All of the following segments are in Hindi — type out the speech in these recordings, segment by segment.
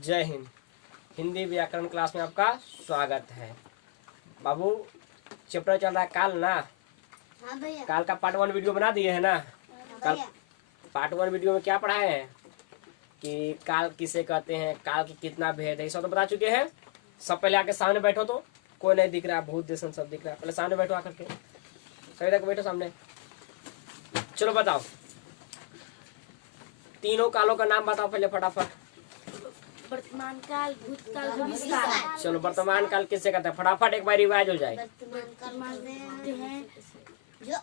जय हिंद। हिंदी व्याकरण क्लास में आपका स्वागत है। बाबू चैप्टर चल रहा है काल ना। हाँ भैया। काल का पार्ट 1 वीडियो बना दिए है ना। हाँ भैया। पार्ट 1 वीडियो में क्या पढ़ाए हैं कि काल किसे कहते हैं, काल की कितना भेद है, ये सब तो बता चुके हैं। सब पहले आके सामने बैठो, तो कोई नहीं दिख रहा, भूत जैसा सब दिख रहा है। पहले सामने बैठो आकर के, सभी तक बैठो सामने। चलो बताओ, तीनों कालों का नाम बताओ पहले फटाफट। वर्तमान काल, भूतकाल, भविष्य काल। चलो वर्तमान काल किसे कहते हैं, फटाफट एक बार रिवाइज हो जाए। वर्तमान काल मानते हैं जो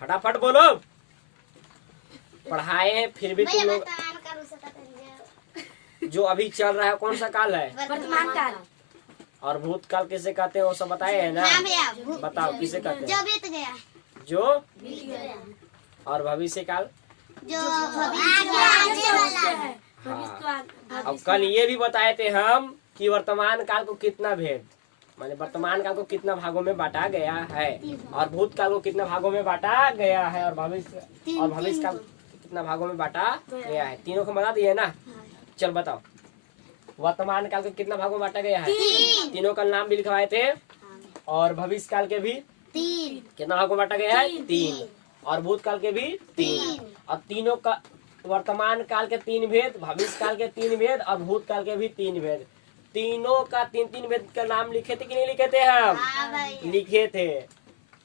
फटाफट बोलो, पढ़ाए हैं फिर भी तुम लोग। जो अभी चल रहा है कौन सा काल है? वर्तमान काल। और भूतकाल किसे कहते हैं वो सब बताए हैं ना। हाँ भैया। बताओ किसे कहते जो हैं? बीत गया। जो बीत गया। और भविष्य काल जो आगे वाला है। हाँ। अब कल ये भी बताए थे हम कि वर्तमान काल को कितना भेद, माने वर्तमान काल को कितना भागों में बांटा गया है, और भूतकाल को कितना भागों में बांटा गया है, और भविष्य काल कितना भागों में बांटा गया है। तीनों को बता दिए ना। चल बताओ, वर्तमान काल को कितना भागों में बांटा गया है? तीनों का नाम भी लिखवाए थे। और भविष्य काल के भी कितना भागों में बांटा गया है? 3। और भूतकाल के भी 3। और तीनों का वर्तमान काल के 3 भेद, भविष्य काल के 3 भेद, और भूतकाल के भी 3 भेद। तीनों का 3-3 भेद का नाम लिखे थे कि नहीं लिखे थे? हम लिखे थे।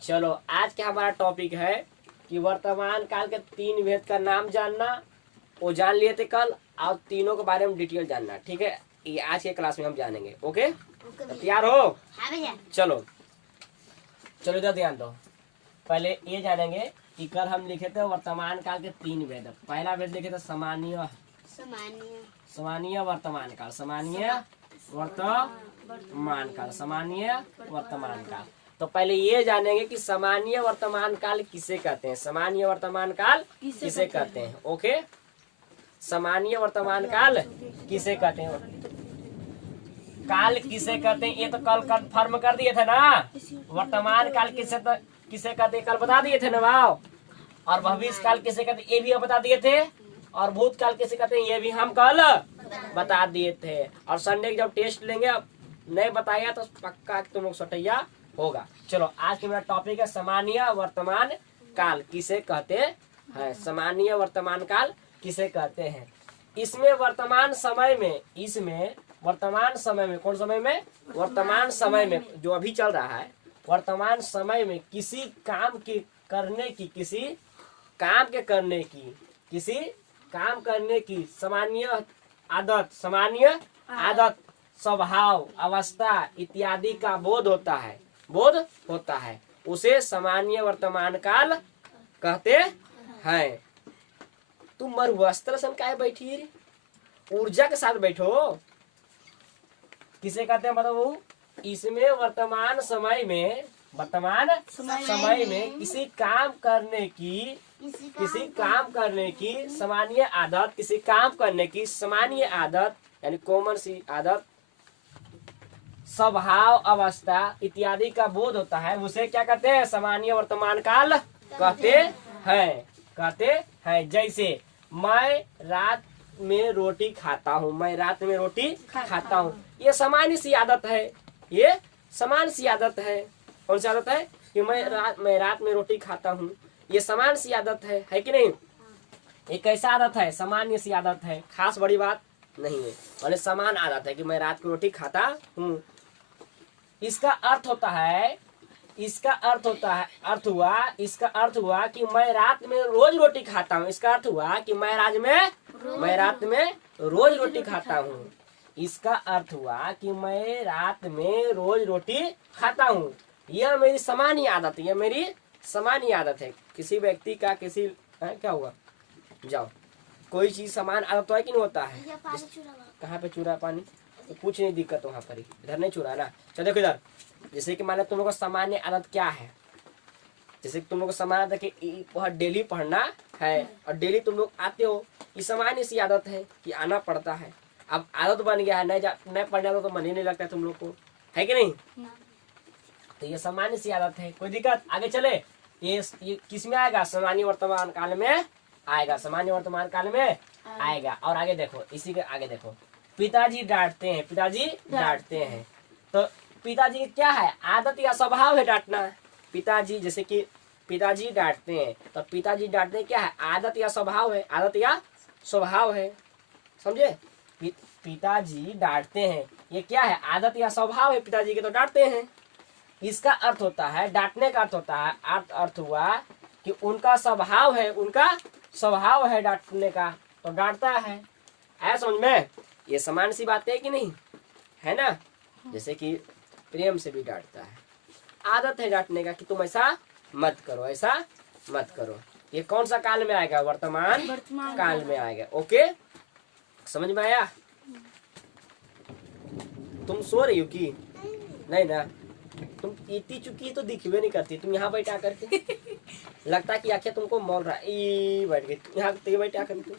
चलो आज का हमारा टॉपिक है कि वर्तमान काल के 3 भेद का नाम जानना, वो जान लिए थे कल, और तीनों के बारे में डिटेल जानना। ठीक है, ये आज के क्लास में हम जानेंगे। ओके, तो तैयार हो? चलो चलो इधर ध्यान दो। पहले ये जानेंगे कि कल हम लिखे थे वर्तमान काल के 3 भेद। पहला भेद लिखे थे सामान्य वर्तमान काल, सामान्य वर्तमान काल, सामान्य वर्तमान काल। तो पहले ये जानेंगे कि सामान्य वर्तमान काल किसे कहते हैं, सामान्य वर्तमान काल किसे कहते हैं। ओके, सामान्य वर्तमान काल किसे कहते हैं, काल किसे कहते हैं, ये तो कल कंफर्म कर दिए थे ना। वर्तमान काल किसे कहते हैं कल बता दिए थे ना भाव। और भविष्य काल किसे कहते हैं ये भी हम बता दिए थे। और भूतकाल किसे कहते हैं ये भी हम कल बता दिए थे। और संडे जब टेस्ट लेंगे, अब नहीं बताया तो पक्का तुम लोग सटैया होगा। चलो आज के मेरा टॉपिक है सामान्य वर्तमान काल किसे कहते हैं। सामान्य वर्तमान काल किसे कहते हैं। इसमें वर्तमान समय में, कौन समय में? वर्तमान समय में जो अभी चल रहा है, वर्तमान समय में किसी काम करने की सामान्य आदत, स्वभाव, अवस्था इत्यादि का बोध होता है, उसे सामान्य वर्तमान काल कहते हैं। तुम मरुवस्त्र सन काहे बैठी रे? ऊर्जा के साथ बैठो। किसे कहते हैं बताओ? इसमें वर्तमान समय में किसी काम करने की सामान्य आदत, यानी कॉमन सी आदत, स्वभाव, अवस्था इत्यादि का बोध होता है, उसे क्या कहते हैं? सामान्य वर्तमान काल कहते हैं। जैसे मैं रात में रोटी खाता हूँ, ये सामान्य सी आदत है। कौन सी आदत है? कि मैं रात में रोटी खाता हूँ, ये सामान्य सी आदत है कि नहीं? ये कैसा आदत है? सामान्य सी आदत है, खास बड़ी बात नहीं है, मतलब समान आदत है कि मैं रात को रोटी खाता हूँ। इसका अर्थ हुआ कि मैं रात में रोज रोटी खाता हूँ। इसका अर्थ हुआ कि मैं रात में रोज रोटी खाता हूँ। इसका अर्थ हुआ कि मैं रात में रोज रोटी खाता हूँ। यह मेरी सामान्य आदत है। किसी व्यक्ति का क्या हुआ? जाओ, कोई चीज समान आदत है कि नहीं होता है? कहाँ पे चूरा पानी? तो कुछ नहीं दिक्कत वहाँ पर, इधर नहीं चूरा ना। चलो देखो इधर, जैसे कि मान लो तुम लोग को सामान्य आदत क्या है। जैसे कि तुम लोग को सामान्य आदत कि डेली पढ़ना है, और डेली तुम लोग आते हो, ये सामान्य सी आदत है कि आना पड़ता है। अब आदत बन गया है, नहीं पढ़ने तो मन ही नहीं लगता है तुम लोग को, है कि नहीं? तो ये सामान्य सी आदत है, कोई दिक्कत? आगे चले, ये किस में आएगा? सामान्य वर्तमान काल में आएगा। सामान्य वर्तमान काल में आएगा। और आगे देखो, इसी के आगे देखो, पिताजी डांटते हैं, पिताजी डांटते हैं। तो पिताजी क्या है, आदत या स्वभाव है डांटना। पिताजी, जैसे कि पिताजी डांटते हैं, तो पिताजी डांटते हैं क्या है, आदत या स्वभाव है, आदत या स्वभाव है, समझे। पिताजी डांटते हैं, ये क्या है, आदत या स्वभाव है पिताजी के, तो डांटते हैं। इसका अर्थ होता है, डांटने का अर्थ होता है, अर्थ हुआ कि उनका स्वभाव है, उनका स्वभाव है डांटने का, तो डांटता है। ऐसा समझ में, ये समान सी बात है कि नहीं, है ना। जैसे कि प्रेम से भी डांटता है, आदत है डांटने का कि तुम ऐसा मत करो, ऐसा मत करो। ये कौन सा काल में आएगा, वर्तमान काल में आएगा। ओके, समझ में आया। तुम सो रही हो कि नहीं ना, तुम इतनी चुकी तो दिखवे नहीं करती, तुम यहाँ बैठा करके लगता है कि आखिर तुमको मौल रहा है, बैठ गई यहाँ बैठा करके,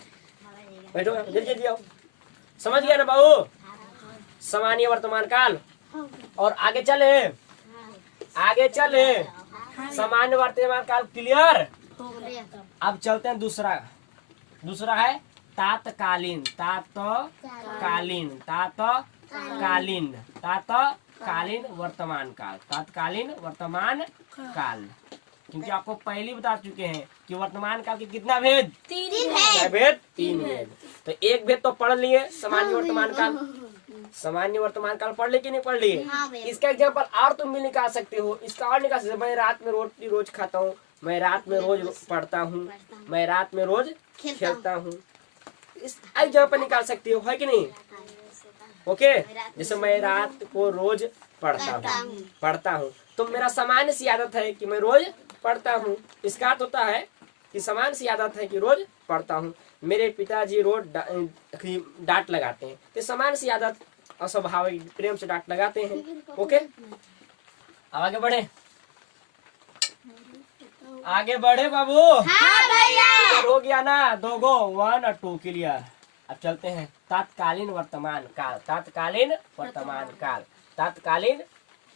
बैठो जल्दी जल्दी आओ। समझ गया ना बाबू, सामान्य वर्तमान काल। और आगे चले, आगे चले, सामान्य वर्तमान काल क्लियर। अब चलते हैं दूसरा, दूसरा है तात्कालीन, तात्कालीन, तात्कालीन, तात्कालीन वर्तमान काल, तात्कालीन वर्तमान काल। क्योंकि आपको पहले बता चुके हैं कि वर्तमान काल के कितना भेद, क्या भेद, 3 भेद। तो एक भेद तो पढ़ लिए, सामान्य वर्तमान काल, सामान्य वर्तमान काल पढ़ लिए कि नहीं पढ़ लिए। इसका एग्जाम्पल और तुम भी निकाल सकते हो, इसका और निकाल सकते हो। मैं रात में रोटी रोज खाता हूँ, मैं रात में रोज पढ़ता हूँ, मैं रात में रोज खेलता हूँ, इस एग्जाम्पल निकाल सकती हो, है कि नहीं। ओके, जैसे मैं रात को रोज पढ़ता हूँ, तो मेरा सामान्य सी आदत है कि मैं रोज पढ़ता हूँ। इसका अर्थ होता है कि सामान्य सी आदत है कि रोज पढ़ता हूँ। मेरे पिताजी रोज डांट लगाते हैं, तो सामान्य सी आदत अस्वाभाविक प्रेम से डांट लगाते हैं। ओके, अब आगे बढ़े, आगे बढ़े बाबू। हो गया ना, 2 गो 1 और 2 क्लियर। अब चलते हैं तात्कालीन वर्तमान काल, तात्कालीन वर्तमान काल, तात्कालीन।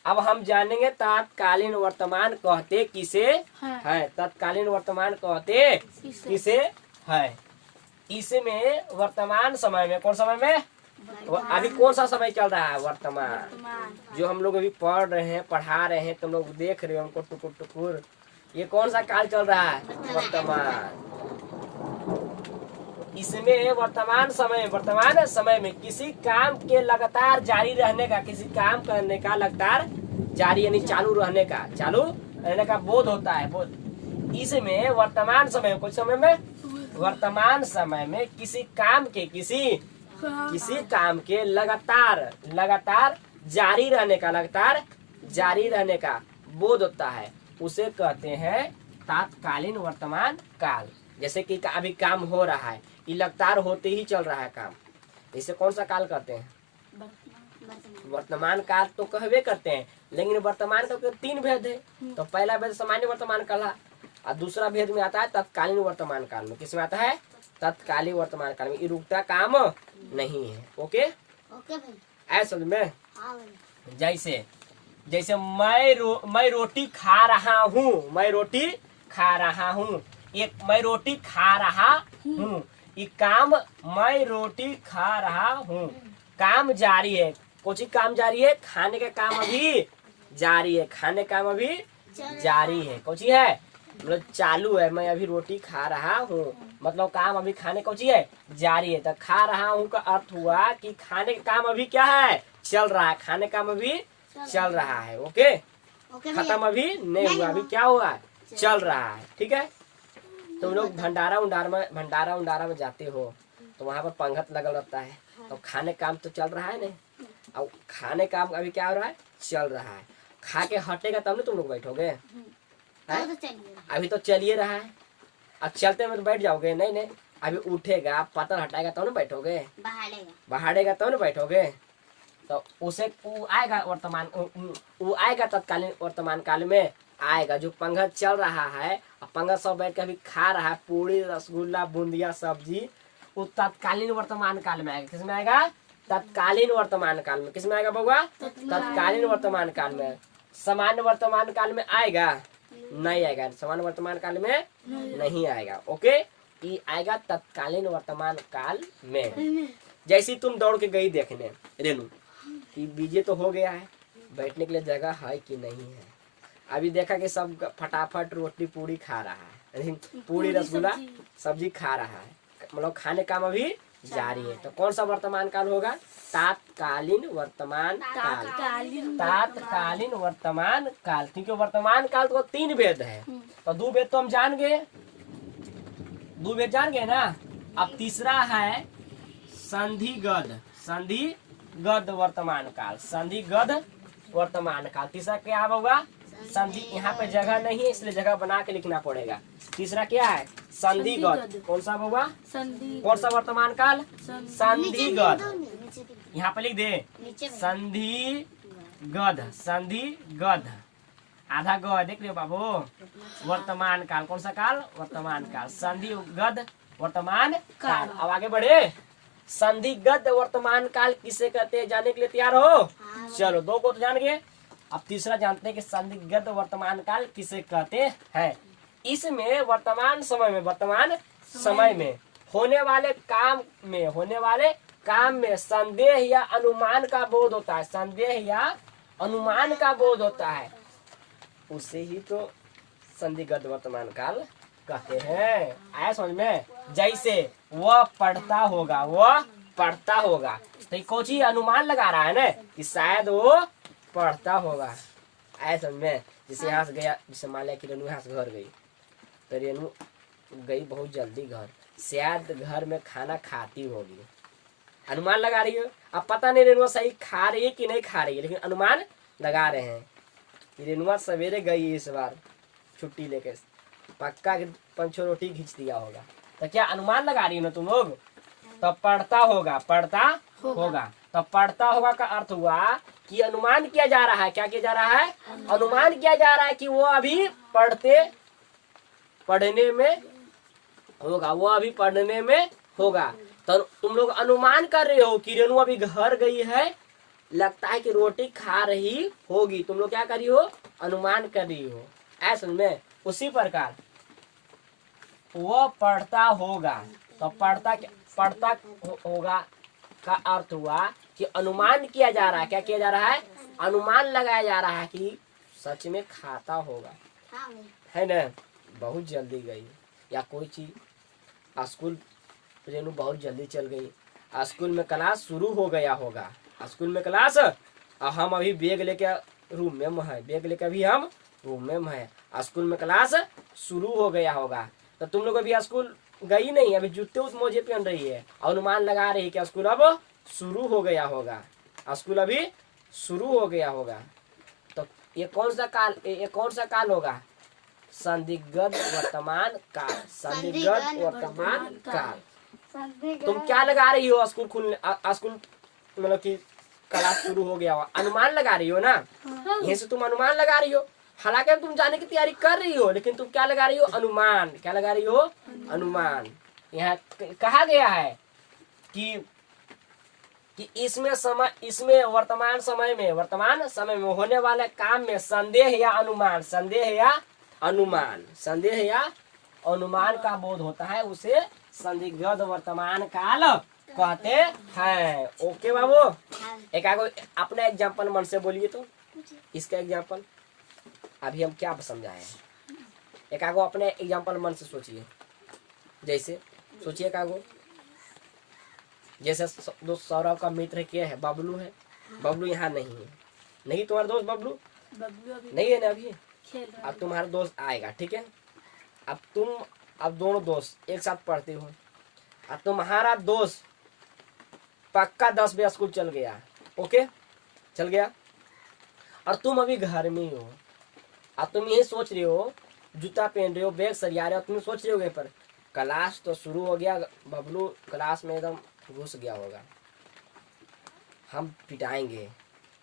अब हम जानेंगे तात्कालीन वर्तमान कहते किसे है, तात्कालीन वर्तमान कहते किसे है। इसमें वर्तमान समय में, कौन समय में, अभी कौन सा समय चल रहा है, वर्तमान, जो हम लोग अभी पढ़ रहे हैं, पढ़ा रहे हैं, तुम लोग देख रहे हो हमको टुकुर टुकुर, ये कौन सा काल चल रहा है, वर्तमान। इसमें वर्तमान समय में किसी काम के लगातार जारी रहने का, किसी काम करने का लगातार जारी यानी चालू रहने का बोध होता है, बोध। इसमें वर्तमान समय, कुछ समय में, वर्तमान समय में किसी काम के लगातार जारी रहने का बोध होता है, उसे कहते हैं तात्कालीन वर्तमान काल। जैसे कि अभी काम हो रहा है, ये लगातार होते ही चल रहा है काम, इसे कौन सा काल कहते हैं, वर्तमान काल तो कहवे करते हैं। लेकिन वर्तमान का 3 भेद है। तो पहला भेद सामान्य वर्तमान काल है, और दूसरा भेद में आता है तत्कालीन वर्तमान काल में। किसमें आता है, तत्कालीन वर्तमान काल में। ये रुकता काम नहीं है। ओके, ऐसा में जैसे मैं रोटी खा रहा हूँ, मैं रोटी खा रहा हूँ, मैं रोटी खा रहा हूँ, ये काम, मैं रोटी खा रहा हूँ, काम जारी है। कुछ काम जारी है, खाने का काम अभी जारी है, खाने का काम अभी जारी है। कुछ है, मतलब चालू है, मैं अभी रोटी खा रहा हूँ, मतलब काम अभी खाने को है जारी है। तो खा रहा हूँ का अर्थ हुआ कि खाने का काम अभी क्या है, चल रहा है, खाने का काम अभी चल रहा है। ओके, खत्म अभी नहीं हुआ, अभी क्या हुआ, चल रहा है। ठीक है, तुम लोग भंडारा उंडारा में जाते हो तो वहाँ पर पंखा लगल रहता है, तो खाने काम तो चल रहा है नहीं, अब खाने काम अभी क्या हो रहा है, चल रहा है। खा के हटेगा तब नहीं तुम लोग बैठोगे, अभी तो चलिए रहा है। अब चलते में तो बैठ जाओगे, नहीं, अभी उठेगा, पतल हटाएगा तब नहीं बैठोगे, बहाड़ेगा तब नहीं बैठोगे। तो उसे वो आएगा वर्तमान, वो आएगा तत्कालीन वर्तमान काल में आएगा, जो पंखा चल रहा है, पंखा सब बैठ के अभी खा रहा है, पूरी रसगुल्ला बूंदिया सब्जी, वो तत्कालीन वर्तमान काल में आएगा। किसमें आएगा, तत्कालीन वर्तमान काल में। किसमें आएगा बउआ, तत्कालीन वर्तमान काल में। सामान्य वर्तमान काल में आएगा नहीं, आएगा सामान्य वर्तमान काल में नहीं आएगा। ओके, ये आएगा तत्कालीन वर्तमान काल में। जैसे तुम दौड़ के गई देखने रेनू कि बीजे तो हो गया है, बैठने के लिए जगह है कि नहीं है। अभी देखा कि सब फटाफट रोटी पूरी खा रहा है, पूरी रसगुल्ला सब्जी खा रहा है, मतलब खाने काम अभी जारी है। तो कौन सा वर्तमान काल होगा? तात्कालीन वर्तमान काल। तात्कालीन वर्तमान काल, क्योंकि वर्तमान काल तो 3 भेद है, तो 2 भेद तो हम जान गए, 2 भेद जान गए ना। अब तीसरा है संधिगत। संधिगत वर्तमान काल, संधिगत वर्तमान काल। तीसरा क्या होगा? संधि। यहाँ पे जगह नहीं है इसलिए जगह बना के लिखना पड़ेगा। तीसरा क्या है? संधिगत। कौन सा होगा? कौन सा वर्तमान काल? संधिगत। यहाँ पे लिख दे संधिगत। संधिगत आधा ग देख लियो बाबू। वर्तमान काल कौन सा काल? वर्तमान काल। संधिगत वर्तमान काल। अब आगे बढ़े। संधिगत वर्तमान काल किसे कहते हैं जानने के लिए तैयार हो? चलो 2 को तो जान गए, अब तीसरा जानते हैं कि संदिग्ध वर्तमान काल किसे कहते हैं। इसमें वर्तमान समय में होने वाले काम में संदेह या अनुमान का बोध होता है। संदेह या अनुमान का बोध होता है, उसे ही तो संदिग्ध वर्तमान काल कहते हैं। आया समझ में? जैसे वह पढ़ता होगा, तो कौन सी अनुमान लगा रहा है ना कि शायद वो पढ़ता होगा। ऐसा में जैसे यहाँ से गया, जैसे मान लिया कि रेनू यहाँ से घर गई, तो रेनू गई बहुत जल्दी घर, शायद घर में खाना खाती होगी, अनुमान लगा रही हो। अब पता नहीं रेनुआ सही खा रही है कि नहीं खा रही है, लेकिन अनुमान लगा रहे हैं कि रेनुआ सवेरे गई इस बार छुट्टी लेके, पक्का 5 रोटी घिंच दिया होगा। तो क्या अनुमान लगा रही हो ना तुम लोग? तो पढ़ता होगा तो पढ़ता होगा का अर्थ हुआ कि अनुमान किया जा रहा है। क्या किया जा रहा है? अनुमान किया जा रहा है कि वो अभी पढ़ने में होगा। तो तुम लोग अनुमान कर रहे हो कि रेनू अभी घर गई है, लगता है कि रोटी खा रही होगी। तुम लोग क्या कर रही हो? अनुमान कर रही हो। ऐसा में उसी प्रकार वो पढ़ता होगा, तो पढ़ता होगा का अर्थ हुआ कि अनुमान किया जा रहा है। क्या किया जा रहा है? अनुमान लगाया जा रहा है कि सच में खाता होगा, है ना। बहुत जल्दी गई या कोई चीज, स्कूल रेनू बहुत जल्दी चल गई, स्कूल में क्लास शुरू हो गया होगा, स्कूल में क्लास, हम अभी बैग लेके रूम में है, बैग लेके अभी हम रूम में है, स्कूल में क्लास शुरू हो गया होगा। तो तुम लोग अभी स्कूल गई नहीं, अभी जूते उस मोजे पहन रही है, अनुमान लगा रही है कि स्कूल अब शुरू हो गया होगा, स्कूल अभी शुरू हो गया होगा। तो ये कौन सा काल होगा? संदिग्ध वर्तमान काल। संदिग्ध वर्तमान काल। तुम क्या लगा रही हो? स्कूल मतलब कि क्लास शुरू हो गया हो, अनुमान लगा रही हो ना। यहीं से तुम अनुमान लगा रही हो, हालांकि तुम जाने की तैयारी कर रही हो, लेकिन तुम क्या लगा रही हो? अनुमान। क्या लगा रही हो? अनुमान। यहाँ कहा गया है कि इसमें वर्तमान समय में होने वाले काम में संदेह या अनुमान का बोध होता है, उसे संदिग्ध वर्तमान काल कहते हैं। ओके बाबू, एक आगो अपना एग्जाम्पल मन से बोलिए तो इसका एग्जाम्पल अभी हम क्या समझाए हैं। एक आगो अपने एग्जाम्पल मन से सोचिए। जैसे सोचिए कागो, जैसे दोस्त सौरभ का मित्र क्या है? बबलू है। बबलू यहाँ नहीं है, नहीं तुम्हारा दोस्त बबलू नहीं है ना अभी। अब तुम्हारा दोस्त आएगा, ठीक है। अब दोनों दोस्त एक साथ पढ़ते हो, अब तुम्हारा दोस्त पक्का 10 बजे स्कूल चल गया, ओके चल गया, और तुम अभी घर में ही हो। अब तुम यही सोच रहे हो, जूता पहन रहे हो, बैग सरिया रहे हो, तुम सोच रहे हो पर क्लास तो शुरू हो गया, बबलू क्लास में एकदम घुस गया होगा, हम पिटाएंगे।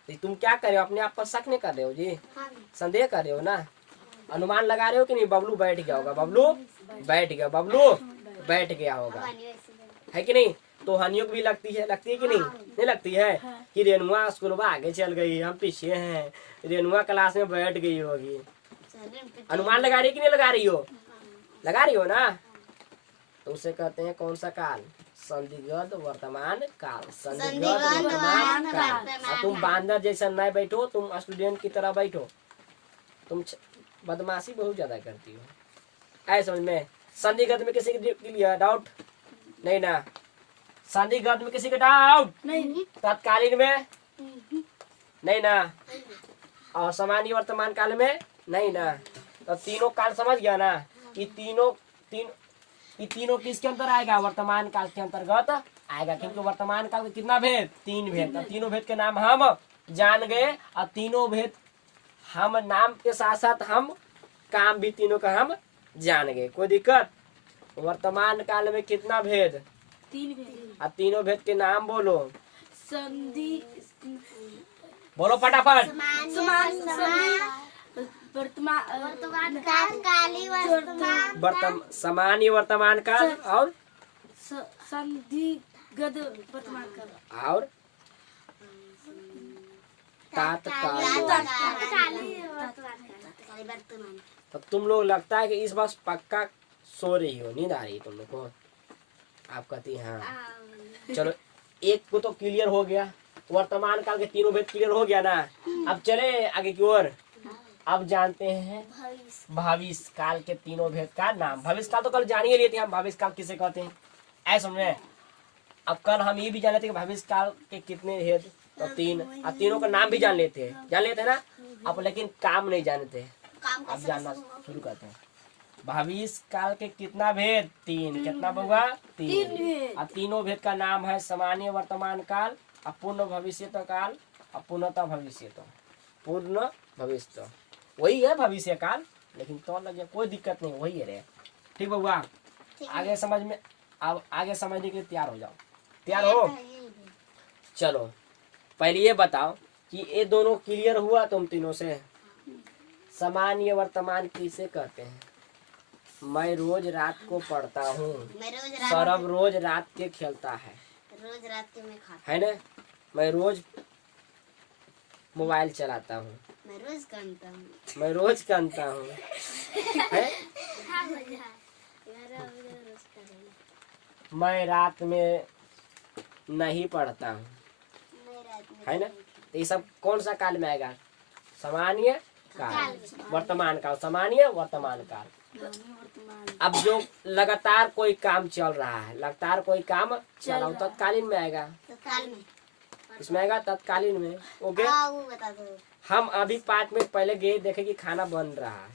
तो तुम क्या कर रहे हो? अपने आप पर शक नहीं कर रहे हो जी? संदेह कर रहे हो ना, अनुमान लगा रहे हो कि नहीं? बबलू बैठ गया होगा, बबलू बैठ गया होगा, है कि नहीं? तो हनियों भी लगती है कि नहीं लगती है कि रेनुआ स्कूल में आगे चल गई, हम पीछे हैं, रेनुआ क्लास में बैठ गई होगी। अनुमान लगा रही कि नहीं लगा रही हो? लगा रही हो ना। तो उसे कहते हैं कौन सा काल? संदिग्ध वर्तमान काल। संदिग्ध संदिग्ध वर्तमान काल। वर्तमान और तुम काल। बांदर जैसा नहीं बैठो, तुम स्टूडेंट की तरह बैठो। तुम बदमाशी बहुत ज्यादा करती हो। ऐ समझ में? संदिग्ध में किसी के लिए डाउट नहीं ना? संदिग्ध में किसी का डाउट? नहीं। तत्कालीन में नहीं ना? और सामान्य वर्तमान काल में नहीं ना? तो तीनों काल समझ गया ना? ये तीनों किसके अंतर आएगा? वर्तमान काल के अंतर्गत आएगा, क्योंकि वर्तमान काल में कितना भेद? 3 भेद। तो तीनों भेद के नाम हम जान गए, और तीनों भेद हम नाम के साथ साथ हम काम भी तीनों का हम जान गए। कोई दिक्कत? वर्तमान काल में कितना भेद? 3 भेद। और तीनों भेद के नाम बोलो। संधि, बोलो फटाफट। वर्तमान काल, सामान्य वर्तमान काल और संदिग्ध वर्तमान काल और तात्कालिक। वर्तमान। तो तुम लोग लगता है कि इस बार पक्का सो रही हो, नींद आ रही है तुम लोग को? आप कहती हैं हाँ। चलो एक को तो क्लियर हो गया, वर्तमान काल के तीनों भेद क्लियर हो गया ना? अब चले आगे की ओर। अब जानते हैं भविष्य काल के तीनों भेद का नाम। भविष्य काल तो कल जान ही लिए थे हम, भविष्य काल किसे कहते हैं, ऐसा समझे? अब कल हम ये भी जान लेते कि भविष्य काल के कितने भेद? तो 3। अब तीनों का नाम भी जान लेते ना? अब लेकिन काम नहीं जानते। अब जानना शुरू करते हैं। भविष्य काल के कितना भेद? 3। कितना होगा? 3। अब तीनों भेद का नाम है सामान्य वर्तमान काल, अपूर्ण भविष्य काल, अपूर्णता भविष्य। पूर्ण भविष्य वही है भविष्य काल, लेकिन तो लगे कोई दिक्कत नहीं, वही है रे। ठीक बउआ? आगे समझ में, अब आगे समझने के लिए तैयार हो जाओ। तैयार हो? चलो पहले ये बताओ कि ये दोनों क्लियर हुआ तुम तीनों से? सामान्य वर्तमान किसे कहते हैं? मैं रोज रात को पढ़ता हूँ, सौरभ रोज रात के खेलता है, रोज रात के मैं खाता है ना? मैं रोज मोबाइल चलाता हूँ, मैं रोज कानता हूँ, मैं रोज कानता हूँ, है? मैं रात में नहीं पढ़ता हूँ, है ना? तो ये सब कौन सा काल में आएगा? सामान्य काल, वर्तमान काल, सामान्य वर्तमान काल। अब जो लगातार कोई काम चल रहा है, लगातार कोई काम चल रहा हो, तत्कालीन में आएगा। इसमें आएगा तत्कालीन में। ओके, हम अभी 5 मिनट पहले गए, देखे कि खाना बन रहा है।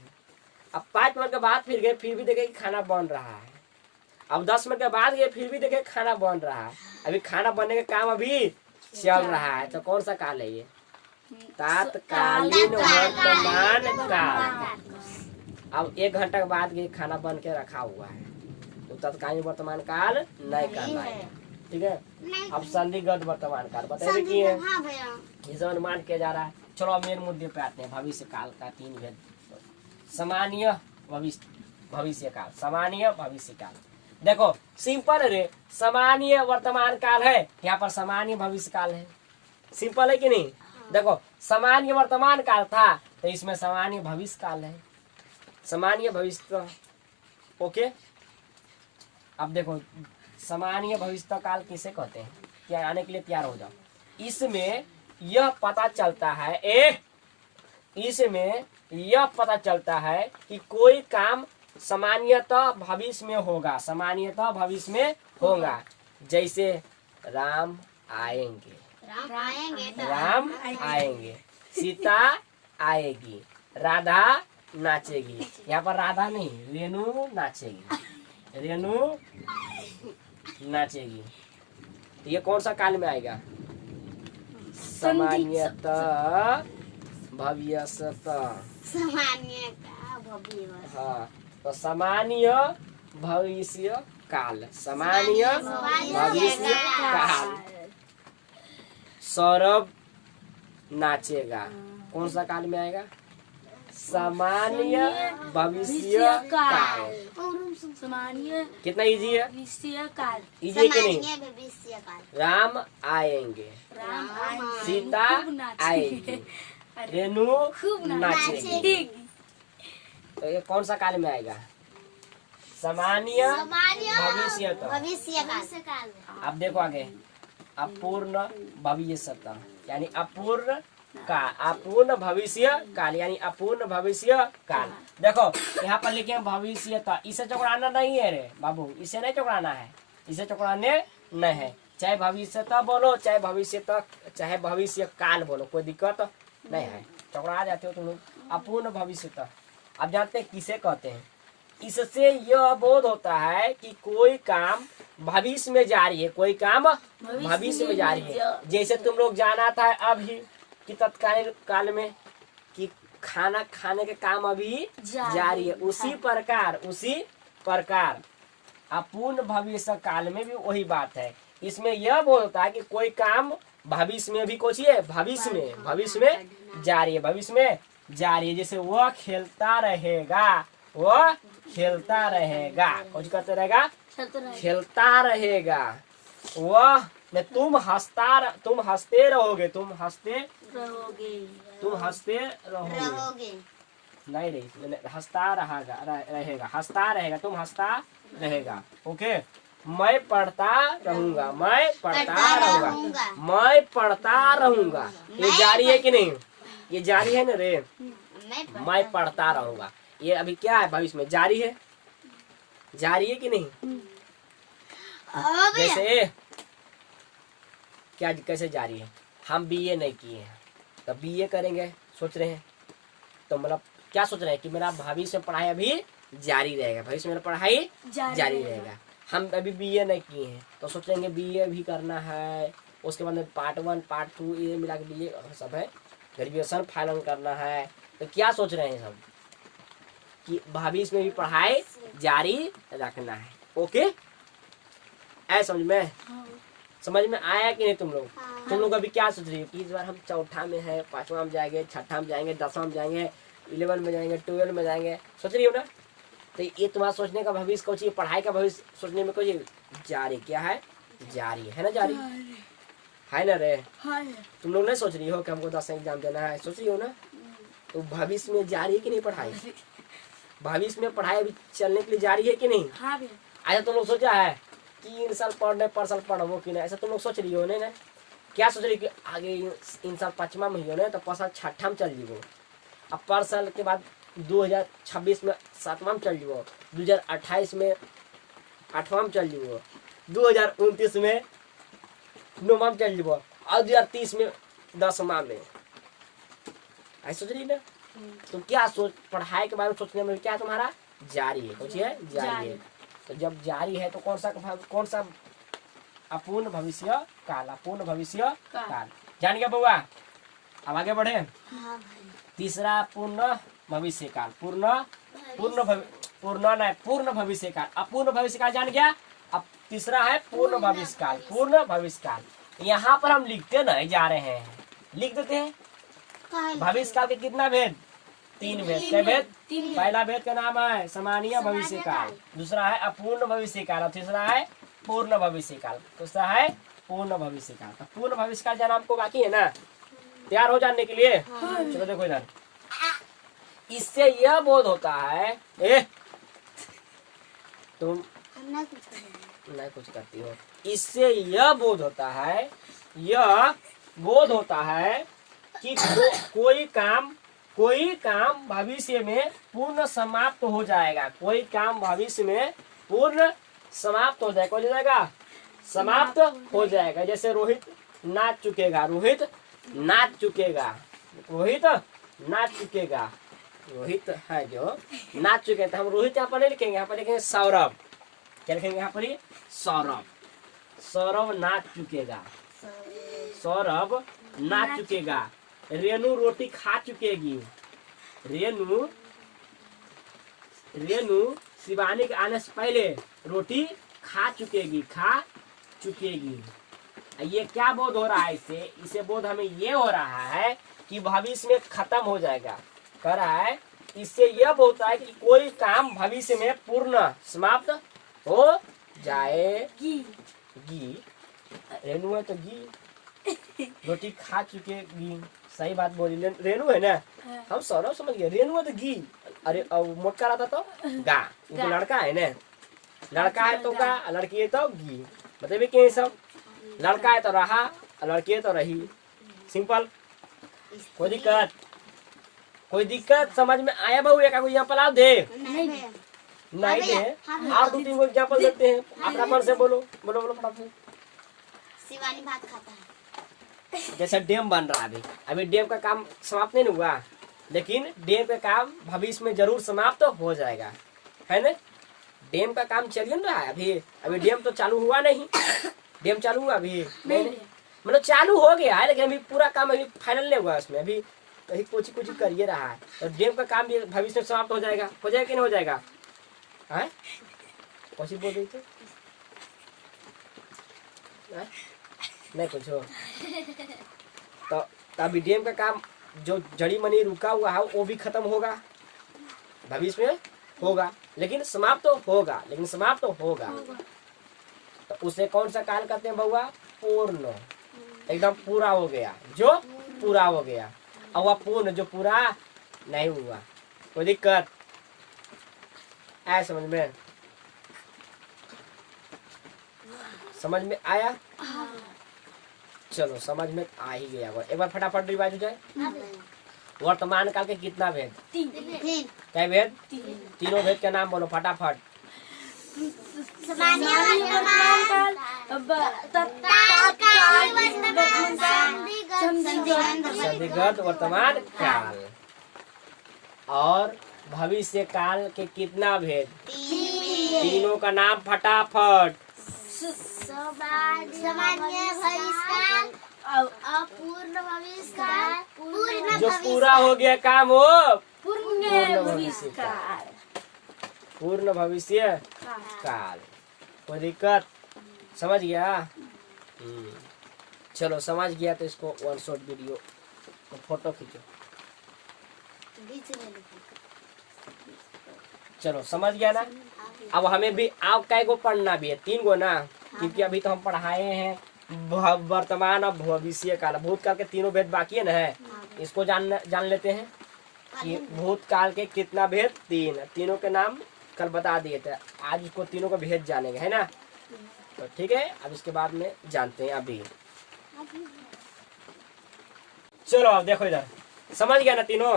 अब 5 मिनट के बाद फिर गए, फिर भी देखे कि खाना बन रहा है। अब 10 मिनट के बाद गए, फिर भी देखे खाना बन रहा है। अभी खाना बनने का काम अभी चल रहा है। तो कौन सा काल है ये? तात्कालीन वर्तमान काल। अब 1 घंटा के बाद ये खाना बन के रखा हुआ है, तो तत्कालीन वर्तमान काल नहीं करना है। ठीक है? अब संदिग्ध वर्तमान काल बताइए कि इस अनुमान किया जा रहा है। चलो अब मेन मुद्दे पे आते हैं। भविष्य काल का 3 भेद। सामान्य भविष्य काल, सामान्य भविष्य काल। देखो सिंपल है रे, सामान्य वर्तमान काल है, यहाँ पर सामान्य भविष्य काल है। सिंपल है कि नहीं? देखो सामान्य वर्तमान काल था, तो इसमें सामान्य भविष्य काल है, सामान्य भविष्य। ओके, अब देखो सामान्य भविष्य काल किसे कहते हैं? क्या आने के लिए तैयार हो जाओ। इसमें यह पता चलता है इसमें यह पता चलता है कि कोई काम सामान्यतः भविष्य में होगा, सामान्यतः भविष्य में होगा। जैसे राम आएंगे, राम आएंगे, सीता आएगी, राधा नाचेगी। यहाँ पर राधा नहीं, रेणु नाचेगी, रेणु नाचेगी। तो ये कौन सा काल में आएगा? सामान्यतः भविष्यतः। हाँ, तो सामान्य भविष्य काल, सामान्य भविष्य काल। सौरभ नाचेगा, कौन सा काल में आएगा? सामान्य भविष्य काल। कितना इजी है? इजी है कि नहीं? राम आएंगे, सीता आएगी, रेणु नाचेगी। तो ये कौन सा काल में आएगा? सामान्य भविष्यत। भविष्य काल। अब देखो आगे, अपूर्ण भविष्यत यानी अपूर्ण का, अपूर्ण भविष्य काल यानी अपूर्ण भविष्य काल। देखो यहाँ पर लिखे भविष्यत, इसे चौकड़ाना नहीं है रे बाबू, इसे नहीं चौकड़ाना है, इसे चौकड़ाने नहीं है। चाहे भविष्यत बोलो, चाहे भविष्यत, चाहे भविष्य काल बोलो, कोई दिक्कत नहीं है, चौकड़ा जाते हो तुम लोग। अपूर्ण भविष्यत अब जानते हैं किसे कहते हैं। इससे यह बोध होता है कि कोई काम भविष्य में जारी है, कोई काम भविष्य में जारी है। जैसे तुम लोग जाना था अभी कि तत्कालीन काल में कि खाना खाने के काम अभी जारी है, उसी प्रकार अपूर्ण भविष्य काल में भी वही बात है। इसमें यह बोध होता है कि कोई काम भविष्य में भी कुछ है, भविष्य में जारी है, भविष्य में जारी है। जैसे वह खेलता रहेगा, वह खेलता रहेगा, कुछ करते रहेगा, खेलता रहेगा। वह तुम हंसते रहोगे, तुम हंसते रहोगे, नहीं रे, हंसता रहेगा, तुम हंसता रहेगा। ओके, मैं पढ़ता रहूंगा, मैं पढ़ता रहूंगा। ये जारी है कि नहीं, ये जारी है ना रे, मैं पढ़ता रहूंगा। ये अभी क्या है, भविष्य में जारी है, जारी है कि नहीं। जैसे क्या, कैसे जारी है, हम बीए नहीं किए हैं तो बीए करेंगे सोच रहे हैं, तो मतलब क्या सोच रहे हैं कि मेरा भविष्य में पढ़ाई अभी जारी रहेगा, भविष्य में मेरा पढ़ाई जारी रहेगा। हम अभी बीए नहीं किए हैं तो सोचेंगे बीए भी करना है, उसके बाद में पार्ट 1 पार्ट 2 ये मिला के बीए सब है, ग्रेजुएशन फाइनल करना है। तो क्या सोच रहे हैं सब कि भविष्य में भी पढ़ाई जारी रखना है। ओके, ऐसा समझ में आया कि नहीं तुम लोग। तुम लोग अभी क्या सोच रही हो कि इस बार हम चौथा में है, 5वां में जाएंगे, 6ठा में जाएंगे, 10वां में जाएंगे, 11 में जाएंगे, 12 में जाएंगे, सोच रही हो ना। तो ये तुम्हारा सोचने का भविष्य कुछ, पढ़ाई का भविष्य सोचने में कुछ जारी, क्या है, जारी है ना, जारी है ना रे। तुम लोग नहीं सोच रही हो कि हमको 10 एग्जाम देना है, सोच रही हो ना। तो भविष्य में जारी है कि नहीं पढ़ाई, भविष्य में पढ़ाई अभी चलने के लिए जारी है कि नहीं। ऐसा तुम लोग सोचा है कि इन साल पढ़ने पर साल पढ़ो कि नहीं, ऐसा तुम लोग सोच रही हो ना। क्या सोच रही कि आगे इन साल 5वां में हो ना तो पर साल 6ठा में चल जीवो, अब पर साल के बाद 2026 में 7वां में चल जीवो, 2028 में 8वां में चल जीवो, 2029 में 9वां में चल जीवो, और 2030 में 10वां में। ऐसा सोच रही ना। तो क्या सोच, पढ़ाई के बारे में सोचने में क्या तुम्हारा जारी है, कुछ है जारी है। तो जब जारी है तो कौन सा अपूर्ण भविष्य काल, अपूर्ण भविष्य काल जान गया बउआ। अब आगे बढ़े। तीसरा पूर्ण भविष्य काल, पूर्ण भविष्य काल, अपूर्ण भविष्य काल जान गया। अब तीसरा है पूर्ण भविष्य काल, पूर्ण भविष्य काल। यहाँ पर हम लिखते नहीं जा रहे हैं, लिख देते हैं। भविष्य काल के कितना भेद, 3 भेद। क्या भेद, पहला भेद का नाम है सामान्य भविष्य काल, दूसरा है अपूर्ण भविष्य काल, और तीसरा है पूर्ण भविष्य काल, दूसरा है पूर्ण भविष्य काल। तो पूर्ण भविष्य काल जाना हमको बाकी है ना, तैयार हो जाने के लिए। चलो देखो इधर, इससे यह बोध होता है, तुम नहीं कुछ करती हो। इससे यह बोध होता है कि कोई काम भविष्य में पूर्ण समाप्त हो जाएगा, कोई काम भविष्य में पूर्ण समाप्त हो जाएगा, समाप्त हो जाएगा। जैसे रोहित नाच चुकेगा, रोहित है जो नाच चुके, तो हम रोहित यहाँ पर नहीं लिखेंगे, यहाँ पर लिखेंगे सौरभ। क्या लिखेंगे यहाँ पर, सौरभ नाच चुकेगा, सौरभ नाच चुकेगा। रेनू रोटी खा चुकेगी, रेनू शिवानी के आने से पहले रोटी खा चुकेगी। ये क्या बोध हो रहा है, इससे बोध हमें ये हो रहा है कि भविष्य में खत्म हो जाएगा, कह रहा है। इससे यह बोध होता है कि कोई काम भविष्य में पूर्ण समाप्त हो जाएगी। रेनू है तो रोटी खा चुकेगी, सही बात बोली। रेनू है ना, हम सौरभ समझ गए, रेनू है तो अरे मोटका रहता तो गा, वो लड़का है ना। लड़का है तो का, लड़की है तो गी। बताइए क्या सब, लड़का है तो रहा, लड़की है तो रही। सिंपल। कोई दिक्कत, कोई दिक्कत समझ में आया बहू? एक कोई एग्जाम्पल आप दे। नहीं भैया। नहीं दे, आप 2-3 को एग्जाम्पल देते हैं। अपना मन से बोलो, बोलो बोलो फटाफट। शिवानी भात खाता है। जैसे डैम बन रहा है अभी डैम का काम समाप्त नहीं हुआ, लेकिन डैम का काम भविष्य में जरूर समाप्त तो हो जाएगा, है ना? डैम का काम चल ही रहा है अभी, अभी डैम तो चालू हुआ नहीं। डैम चालू हुआ अभी नहीं, मतलब चालू हो गया है, लेकिन अभी पूरा काम अभी फाइनल नहीं हुआ उसमें। अभी कहीं कुछ कुछ कर ही रहा है, तो डैम का काम भी भविष्य में समाप्त हो जाएगा कि नहीं हो जाएगा? है कोशिश बोल रही थी नहीं कुछ हो तो अभी डैम का काम जो जड़ी मनी रुका हुआ है वो भी खत्म होगा, भविष्य में होगा, लेकिन समाप्त तो होगा, तो उसे कौन सा काल कहते हैं बउआ? पूर्ण। एकदम पूरा हो गया, जो पूरा हो गया। और वह पूर्ण जो पूरा नहीं हुआ। कोई दिक्कत आया समझ में? समझ में आया? चलो समझ में आ ही गया। एक बार फटाफट रिवाइज हो जाए। वर्तमान काल के कितना भेद? 3। क्या भेद? तीनों भेद के नाम बोलो फटाफट। संधिगत वर्तमान काल। और भविष्य काल के कितना भेद? तीनों का नाम फटाफट। सामान्य भविष्यकाल, अपूर्ण भविष्यकाल, पूर्ण जो पूरा हो गया काम हो पूर्ण भविष्य काल। पूर्ण भविष्य काल। कोई दिक्कत? समझ गया? चलो समझ गया तो इसको वन शॉट वीडियो तो फोटो खींचो। चलो समझ गया ना? अब हमें भी आप कै गो पढ़ना भी है? 3 गो ना, क्योंकि अभी तो हम पढ़ाए हैं वर्तमान और भविष्य काल। भूतकाल के तीनों भेद बाकी है ना, है इसको जान लेते हैं कि भूतकाल के कितना भेद? 3। तीनों के नाम कल बता दिए थे, आज इसको तीनों का भेद जानेंगे, है ना? तो ठीक है, अब इसके बाद में जानते हैं अभी। चलो अब देखो इधर, समझ गया ना तीनों?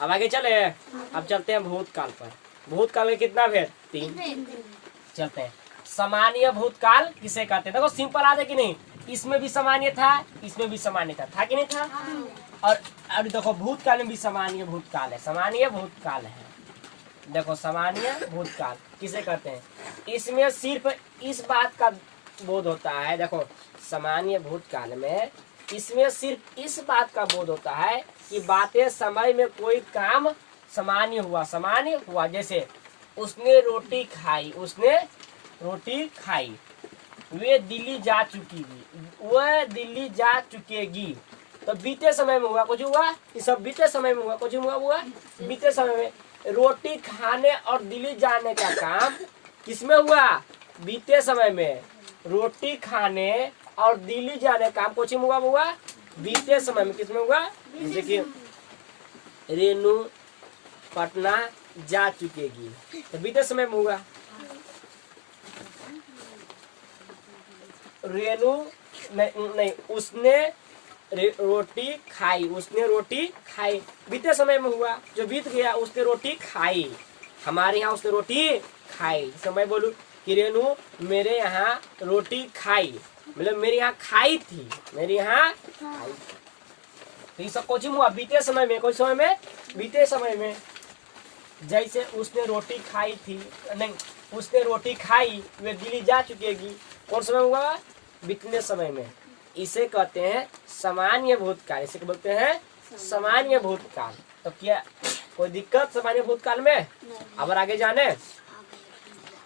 अब आगे चले, अब चलते हैं भूतकाल पर। भूतकाल के कितना भेद? 3। चलते हैं। सामान्य भूतकाल किसे कहते हैं? देखो सिंपल आ कि नहीं, इसमें भी सामान्य था, इसमें भी सामान्य था कि नहीं था? और अब देखो भूतकाल में भी सामान्य भूतकाल है, सामान्य भूतकाल है। देखो सामान्य भूतकाल किसे कहते हैं? इसमें सिर्फ इस बात का बोध होता है। देखो सामान्य भूतकाल में इसमें सिर्फ इस बात का बोध होता है कि बातें समय में कोई काम सामान्य हुआ। जैसे उसने रोटी खाई, वे दिल्ली जा चुकेगी। तो बीते समय में हुआ, कुछ हुआ, ये सब बीते समय में हुआ, कुछ हुआ बीते समय में। रोटी खाने और दिल्ली जाने का काम किसमें हुआ? बीते समय में। रोटी खाने और दिल्ली जाने का काम कुछ हुआ बीते समय में। किसमें हुआ? जैसे कि रेनू पटना जा चुकेगी, तो बीते समय में हुआ। रेनू नहीं, उसने रोटी खाई, बीते समय में हुआ, जो बीत गया। उसने रोटी खाई, हमारे यहाँ उसने रोटी खाई। समय बोलूं कि रेनू मेरे यहाँ रोटी खाई, मतलब मेरे यहाँ खाई थी, मेरे यहाँ खाई। तो ये सब कुछ हुआ बीते समय में। कुछ समय में बीते समय में। जैसे उसने रोटी खाई थी, नहीं उसने रोटी खाई, वे दिल्ली जा चुकेगी। कौन समय हुआ? बीतने समय में। इसे कहते हैं सामान्य भूतकाल। इसे बोलते हैं सामान्य भूतकाल। तो क्या कोई दिक्कत सामान्य भूतकाल में? अब आगे जाने।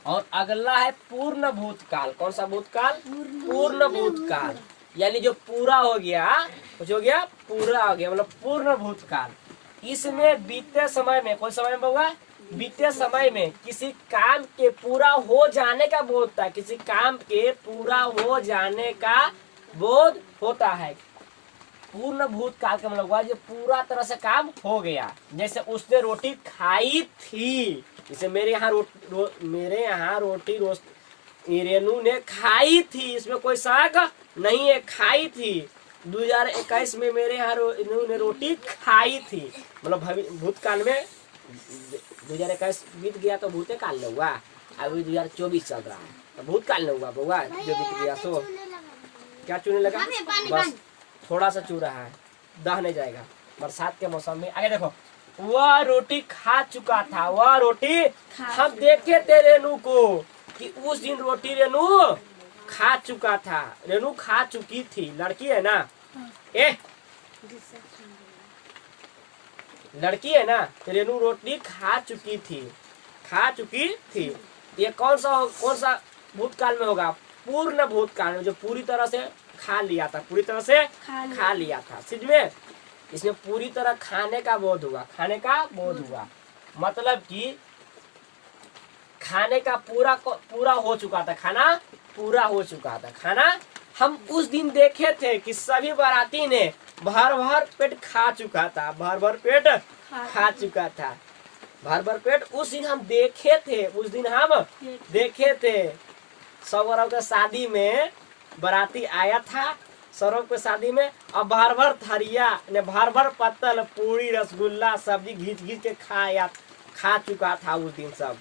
और अगला है पूर्ण भूतकाल। कौन सा भूतकाल? पूर्ण भूतकाल, यानी जो पूरा हो गया, कुछ हो गया पूरा हो गया, मतलब पूर्ण भूतकाल। इसमें बीते समय में, कौन समय में होगा? बीते समय में किसी काम के पूरा हो जाने का बोध होता है, किसी काम के पूरा हो जाने का बोध होता है। पूर्ण भूतकाल का मतलब हुआ जो पूरा तरह से काम हो गया। जैसे उसने रोटी खाई थी, इसे मेरे यहाँ रोटी रेनू ने खाई थी, इसमें कोई शक नहीं है, खाई थी। 2021 में मेरे यहाँ रेनू ने रोटी खाई थी, मतलब भूतकाल में 2021 बीत गया तो भूते काल में हुआ, अभी 2024 चल रहा है तो भूतकाल में हुआ बउआ जो बीत गया। सो क्या चूने लगा? बस थोड़ा सा चू रहा है, दह नहीं जाएगा बरसात के मौसम में। आगे देखो, वह रोटी खा चुका था, वह रोटी हम देखे थे रेनू को कि उस दिन रोटी रेनू खा चुका था, रेनू खा चुकी थी। लड़की है ना, लड़की है ना, रेनू रोटी खा चुकी थी। ये कौन सा भूतकाल में होगा? पूर्ण भूतकाल में, जो पूरी तरह से खा लिया था, समझ में? इसमें पूरी तरह खाने का बोध हुआ, मतलब कि खाने का पूरा हो चुका था, खाना हम उस दिन देखे थे कि सभी बाराती ने भर पेट खा चुका था, भर पेट उस दिन हम देखे थे। सौरभ के शादी में बाराती आया था, सौरभ के शादी में, अब भर थरिया ने भर पत्तल पूरी रसगुल्ला सब्जी घीच के खा चुका था उस दिन सब।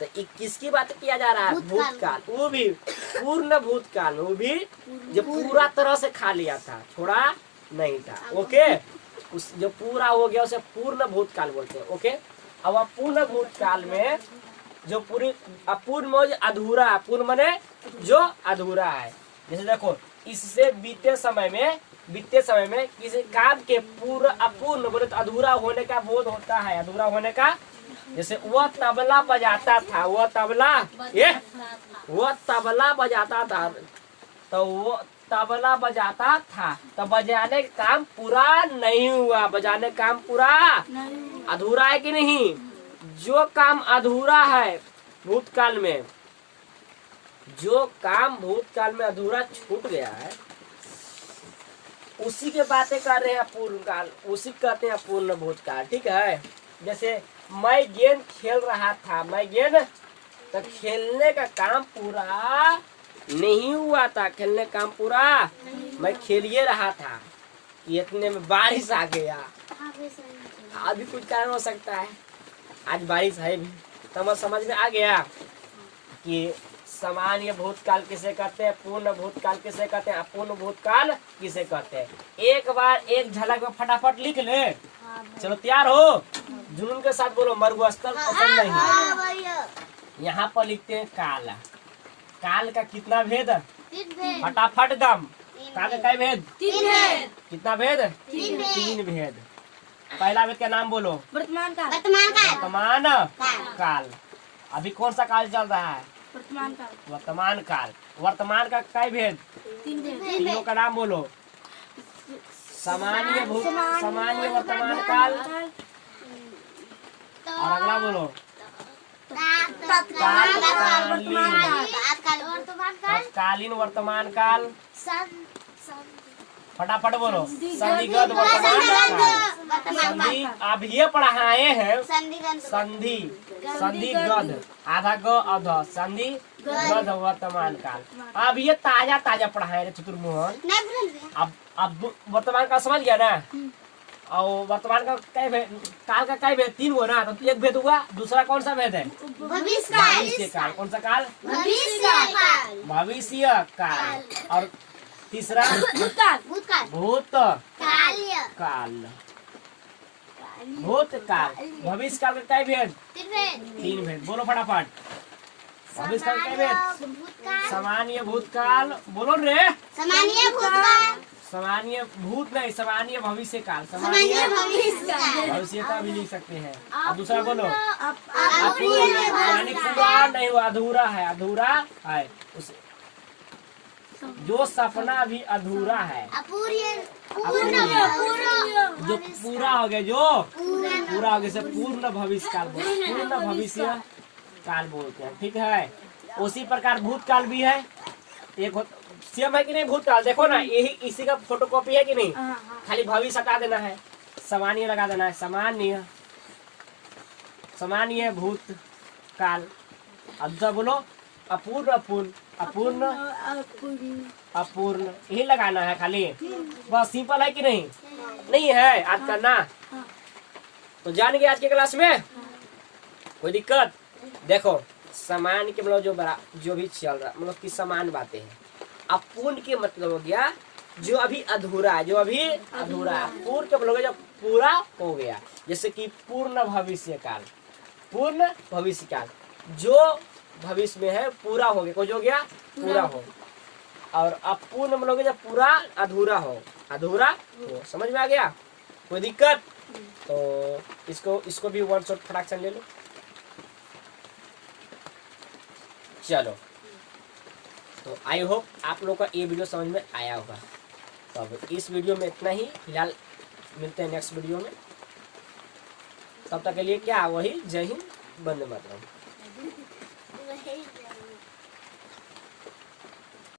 तो किसकी बात किया जा रहा है? भूतकाल, वो भी पूर्ण भूतकाल में, वो भी जो पूरा तरह से खा लिया था, छोड़ा नहीं था। ओके, उस जो पूरा हो गया उसे पूर्ण भूतकाल बोलते हैं। ओके, अब पूर्ण भूतकाल में जो पूरी अपूर्ण में अधूरा, पूर्ण माने जो अधूरा है। जैसे देखो, इससे बीते समय में किसी काम के पूर्ण अपूर्ण बोले तो अधूरा होने का बोध होता है, अधूरा होने का। जैसे वह तबला बजाता था, वो तबला बजाता था, तो वो तबला बजाता था तो बजाने का काम पूरा नहीं हुआ, बजाने का काम पूरा अधूरा है कि नहीं? जो काम अधूरा है भूतकाल में, जो काम भूतकाल में अधूरा छूट गया है, उसी के बातें कर रहे हैं पूर्ण काल, उसी कहते हैं पूर्ण भूतकाल। ठीक है, जैसे मैं गेंद खेल रहा था, तो खेलने का काम पूरा नहीं हुआ था, मैं खेलिए रहा था, इतने में बारिश आ गया। अभी कुछ कारण हो सकता है, आज बारिश है भी, तो समझ में आ गया कि सामान्य भूतकाल किसे कहते हैं, पूर्ण भूतकाल किसे कहते हैं, अपूर्ण भूतकाल किसे कहते हैं। एक बार एक झलक में फटाफट लिख ले। चलो तैयार हो? जुनून के साथ बोलो, मरुस्थल पसंद नहीं। यहाँ पर लिखते हैं काल का कितना भेद? फटाफट दम। काल का क्या भेद? कितना भेद? 3 भेद। पहला भेद का नाम बोलो। वर्तमान काल। अभी कौन सा काल चल रहा है? वर्तमान काल। वर्तमान का क्या भेद? 3 भेद। तीनों का नाम बोलो। सामान्य वर्तमान काल, और अगला बोलो तत्कालीन वर्तमान काल। फटाफट बोलो। संधिगत वर्तमान काल। संधि अब ये पढ़ाए हैं, संधिगत, आधा ग अध, संधिगत वर्तमान काल। अब ये ताजा पढ़ाए रहे चतुर्मोहन। अब वर्तमान काल समझ गया ना? और वर्तमान का क्या भेद? काल का क्या भेद? 3 गो ना, तो एक भेद हुआ। दूसरा कौन सा भेद है? भविष्य काल। कौन सा काल? भविष्य काल। और तीसरा भूत काल। भविष्य काल का क्या भेद? 3 भेद। बोलो फटाफट। भविष्य काल का क्या भेद? सामान्य भूतकाल। बोलो रे। सामान्य भूत नहीं, सामान्य भविष्य काल। सामान्य भविष्य का भी लिख सकते हैं। अब दूसरा बोलो। यानी पूरा नहीं हुआ, अधूरा है। जो सपना भी अधूरा है, जो पूरा हो गया, से पूर्ण भविष्य काल बोलते हैं, पूर्ण भविष्य काल बोलते हैं। ठीक है, उसी प्रकार भूतकाल भी है। एक सेम है कि नहीं भूतकाल? देखो ना, यही इसी का फोटोकॉपी है कि नहीं? खाली भविष्य हटा देना है, सामान्य लगा देना है। सामान्य भूतकाल। अब दूसरा बोलो अपूर्ण अपूर्ण अपूर्ण अपूर्ण, यही लगाना है खाली, बस सिंपल है कि नहीं? नहीं है, आज करना। तो जान गए आज के क्लास में, कोई दिक्कत? देखो समान के मतलब जो भी चल रहा मतलब कि समान बातें हैं। अपूर्ण के मतलब हो गया जो अभी अधूरा है, जो अभी अधूरा है। पूर्ण के मतलब हो गया जब पूरा हो गया, जैसे कि पूर्ण भविष्य काल, पूर्ण भविष्य काल जो भविष्य में है पूरा हो गया, कुछ हो गया पूरा हो। और अपूर्ण मतलब हो गया जब पूरा अधूरा हो, अधूरा हो। समझ में आ गया? कोई दिक्कत? तो इसको भी वन शॉट फटाक से ले लो। चलो, तो आई होप आप लोग का ये वीडियो समझ में आया होगा। तो अब इस वीडियो में इतना ही, फिलहाल मिलते हैं नेक्स्ट वीडियो में। तब तक के लिए क्या, वही जय हिंद, वंदे मातरम।